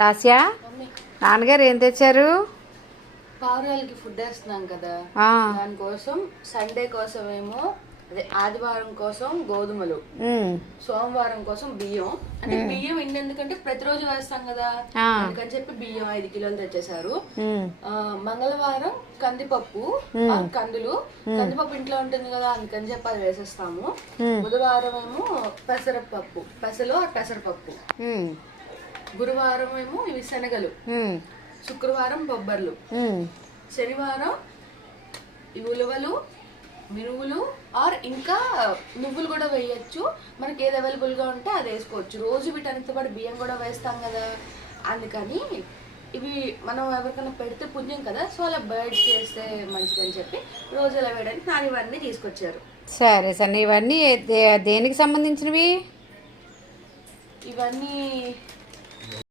రాస్యా, నాన్నగారు ఏం తెచ్చారు? పావురాలకి ఫుడ్ వేస్తున్నాం కదా, దానికోసం సండే కోసం ఏమో అదే ఆదివారం కోసం గోధుమలు, సోమవారం కోసం బియ్యం. అంటే బియ్యం ఎందుకంటే ప్రతిరోజు వేస్తాం కదా, అందుకని చెప్పి బియ్యం 5 కిలోలు తెచ్చేసారు. మంగళవారం కందిపప్పు, కందిపప్పు ఇంట్లో ఉంటుంది కదా, అందుకని చెప్పి అది వేసేస్తాము. బుధవారం ఏమో పెసరపప్పు, పెసరపప్పు. గురువారం ఏమో ఇవి శనగలు, శుక్రవారం బొబ్బర్లు, శనివారం ఈ ఉలవలు, మినువులు ఆర్ ఇంకా నువ్వులు కూడా వేయచ్చు. మనకి ఏది అవైలబుల్ గా ఉంటే అది వేసుకోవచ్చు. రోజు వీటన్నిటితో పాటు బియ్యం కూడా వేస్తాం కదా, అందుకని ఇవి మనం ఎవరికైనా పెడితే పుణ్యం కదా, సో అలా బర్డ్స్ చేస్తే మంచిదని చెప్పి రోజు అలా వేయడానికి నాకు ఇవన్నీ తీసుకొచ్చారు. సరే సరే, ఇవన్నీ దేనికి సంబంధించినవి? ఇవన్నీ